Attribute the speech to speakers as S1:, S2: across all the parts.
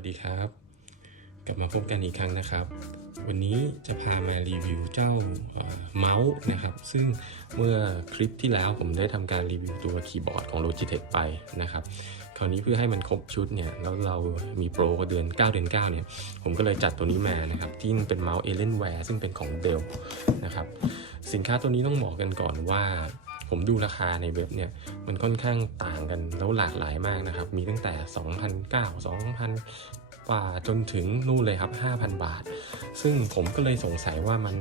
S1: วัสดีครับ กลับมาพบกันอีกครั้งนะครับ วันนี้จะพามารีวิวเจ้าเอ่อเมาส์นะครับ ซึ่งเมื่อคลิปที่แล้วผมได้ทำการรีวิวตัวคีย์บอร์ดของ Logitech ไปนะครับ คราวนี้เพื่อให้มันครบชุดเนี่ย แล้วเรามีโปรเดือน 9 เดือน 9 เนี่ย ผมก็เลยจัดตัวนี้มานะครับ ที่เป็นเมาส์ Alienware ซึ่งเป็นของ Dell นะครับ สินค้าตัวนี้ต้องบอกกันก่อนว่า ผมดูราคาในเว็บเนี่ยมันค่อนข้างต่างกันแล้วหลากหลายมากนะครับ มีตั้งแต่ 2,900 2,000กว่าจนถึงนู่นเลยครับ 5,000 บาท ซึ่งผมก็เลยสงสัยว่ามัน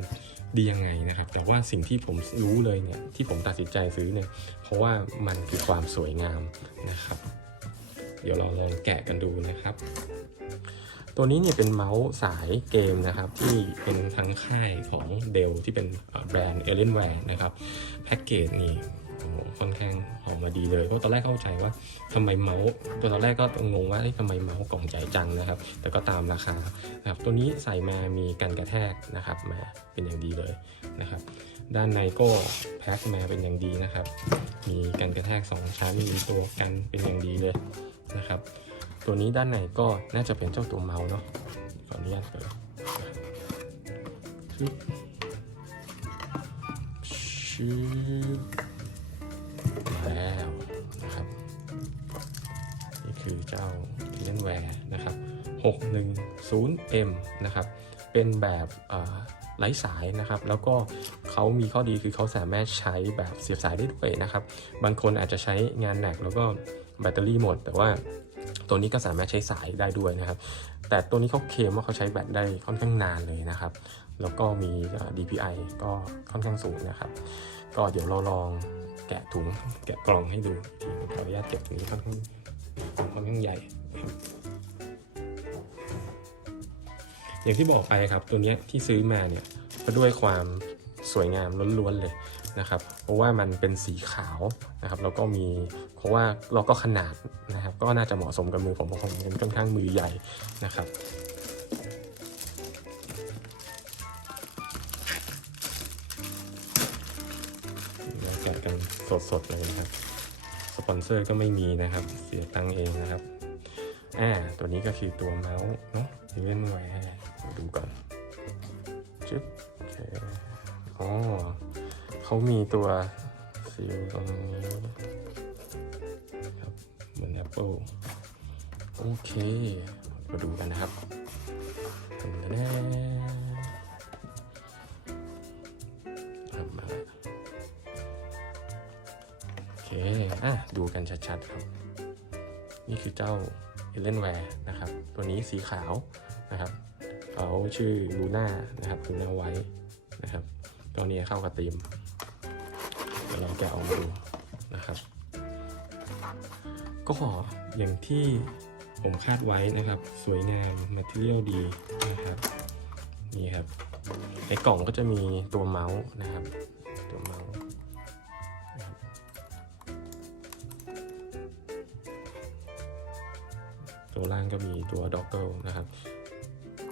S1: ดียังไงนะครับ แต่ว่าสิ่งที่ผมรู้เลยเนี่ยที่ผมตัดสินใจซื้อเนี่ยเพราะว่ามันคือความสวยงามนะครับ เดี๋ยวเราลองแกะกันดูนะครับ ตัวนี้เนี่ยเป็นเมาส์สายเกมนะครับ ที่เป็นทั้งค่ายของ Dell ที่เป็นแบรนด์ Alienware นะครับแพ็กเกจนี่ค่อนข้างออกมาดีเลย เพราะตอนแรกเข้าใจว่าทำไมเมาส์ตัวตอนแรกก็งงว่าเอ๊ะทำไมเมาส์กล่องใหญ่จังนะครับ แต่ก็ตามราคานะครับตัวนี้ใส่มามีกันกระแทกนะครับมาเป็นอย่างดีเลยนะครับ ด้านในก็แพ็คมาเป็นอย่างดีนะครับ มีกันกระแทก 2 ชั้นมีตัวกันเป็นอย่างดีเลย นะครับ ตัวนี้ด้านในก็น่าจะเป็นเจ้าตัวเมาส์เนาะขออนุญาตเปิดชึบชืบมาแล้วนะครับ นี่คือเจ้า a l i e n w a r e นะครับ 610M นะครับ เป็นแบบไร้สายนะครับ แล้วก็เขามีข้อดีคือเขาสามารถใช้แบบเสียบสายได้ด้วยนะครับ บางคนอาจจะใช้งานหนักแล้วก็ แบตเตอรี่หมด แต่ว่าตัวนี้ก็สามารถใช้สายได้ด้วยนะครับ แต่ตัวนี้เขาเคลมว่าเขาใช้แบตได้ค่อนข้างนานเลยนะครับ แล้วก็มี DPI ก็ค่อนข้างสูงนะครับ ก็เดี๋ยวเราลองแกะถุงแกะกล่องให้ดูทีขออนุญาตเก็บตรงนี้ค่อนข้างค่อนข้างใหญ่ อย่างที่บอกไปครับตัวนี้ที่ซื้อมาเนี่ยก็ด้วยความ สวยงามล้วนๆเลยนะครับเพราะว่ามันเป็นสีขาวนะครับแล้วก็มีเพราะว่าเราก็ขนาดนะครับก็น่าจะเหมาะสมกับมือผมเพราะผมเป็นค่อนข้างมือใหญ่นะครับแกะกันสดๆเลยนะครับสปอนเซอร์ก็ไม่มีนะครับเสียตังเองนะครับอ่าตัวนี้ก็คือตัวเมาส์เนาะที่เล่นไว้มาดูก่อนจึ๊บโอเค อ๋อเขามีตัวซีลตรงนี้ครับเหมือน Apple โอเค มาดูกันนะครับตึงแน่ครับมาแล้วโอเค อะ ดูกันชัดๆครับ นี่คือเจ้า a l i e n w a r e นะครับ ตัวนี้สีขาวนะครับเขาชื่อ Luna นะครับ Luna White นะครับ ตัวนี้เข้ากับธีมเดี๋ยวเราแกะออกมาดูนะครับ ก็อย่างที่ผมคาดไว้นะครับ สวยงาม material ดีนะครับนี่ครับ ในกล่องก็จะมีตัวเมาส์นะครับ ตัวเมาส์ตัวล่างก็มีตัวด็อกเกิลนะครับ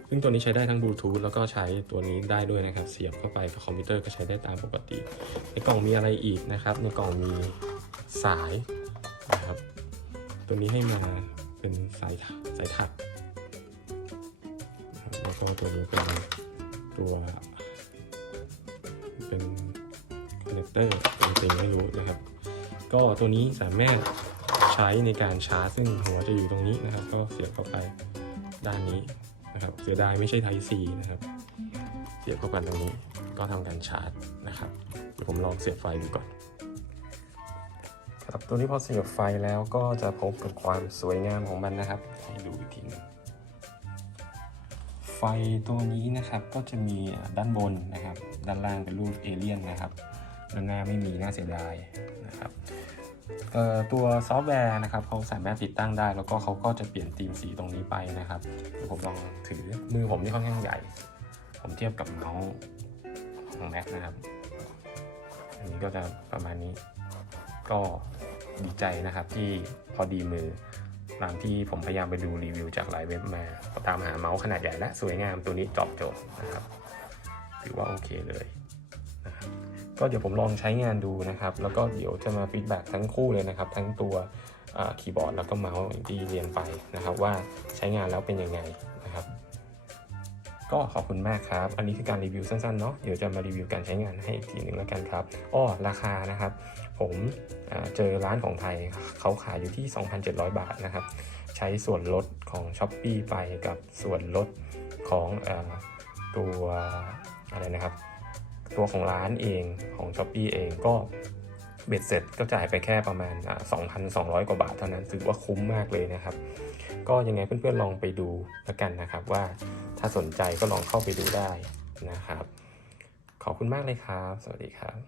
S1: ซึ่งตัวนี้ใช้ได้ทั้งบลูทูธแล้วก็ใช้ตัวนี้ได้ด้วยนะครับ เสียบเข้าไปกับคอมพิวเตอร์ก็ใช้ได้ตามปกติ ในกล่องมีอะไรอีกนะครับ ในกล่องมีสายนะครับ ตัวนี้ให้มาเป็นสายสายถักแล้วก็ตัวนี้เป็นตัวเป็นคอนเนคเตอร์เป็นจริงไม่รู้นะครับ ก็ตัวนี้สามารถใช้ในการชาร์จซึ่งหัวจะอยู่ตรงนี้นะครับ ก็เสียบเข้าไปด้านนี้ นะครับเสียดายไม่ใช่ Type C นะครับ เสียบเข้าไปตรงนี้ก็ทำการชาร์จนะครับเดี๋ยวผมลองเสียบไฟดูก่อนครับตัวนี้พอเสียบไฟแล้วก็จะพบกับความสวยงามของมันนะครับ ให้ดูอีกทีหนึงไฟตัวนี้นะครับก็จะมีด้านบนนะครับ ด้านล่างเป็นรูปเอเลี่ยนนะครับด้านหน้าไม่มีน่าเสียดายนะครับ ตัวซอฟต์แวร์นะครับเขาสามารถติดตั้งได้ แล้วก็เขาก็จะเปลี่ยนธีมสีตรงนี้ไปนะครับเดี๋ยวผมลองถือมือผมนี่ค่อนข้างใหญ่ ผมเทียบกับเมาส์ของ Mac นะครับ อันนี้ก็จะประมาณนี้ ก็ดีใจนะครับที่พอดีมือตามที่ผมพยายามไปดูรีวิวจากหลายเว็บมาตามหาเมาส์ขนาดใหญ่และสวยงามตัวนี้จอบโจทย์นะครับ ถือว่าโอเคเลย ก็เดี๋ยวผมลองใช้งานดูนะครับ แล้วก็เดี๋ยวจะมาฟีดแบ็กทั้งคู่เลยนะครับ ทั้งตัวคีย์บอร์ดแล้วก็เมาส์ที่เรียนไปนะครับ ว่าใช้งานแล้วเป็นยังไงนะครับ ก็ขอบคุณมากครับ อันนี้คือการรีวิวสั้นๆเนาะเดี๋ยวจะมารีวิวการใช้งานให้อีกทีหนึ่งแล้วกันครับอ้อราคานะครับ ผมเจอร้านของไทยเขาขายอยู่ที่ 2,700 บาทนะครับ ใช้ส่วนลดของ s h อ p e e ไปกับส่วนลดของอตัวอะไรนะครับ ตัวของร้านเองของ s h อ p e e เองก็เบ็ดเสร็จก็จ่ายไปแค่ประมาณอ่า2,200 กว่าบาทเท่านั้นถือว่าคุ้มมากเลยนะครับ ก็ยังไงเพื่อนๆลองไปดูแล้วกันนะครับ ว่าถ้าสนใจก็ลองเข้าไปดูได้นะครับ ขอบคุณมากเลยครับ สวัสดีครับ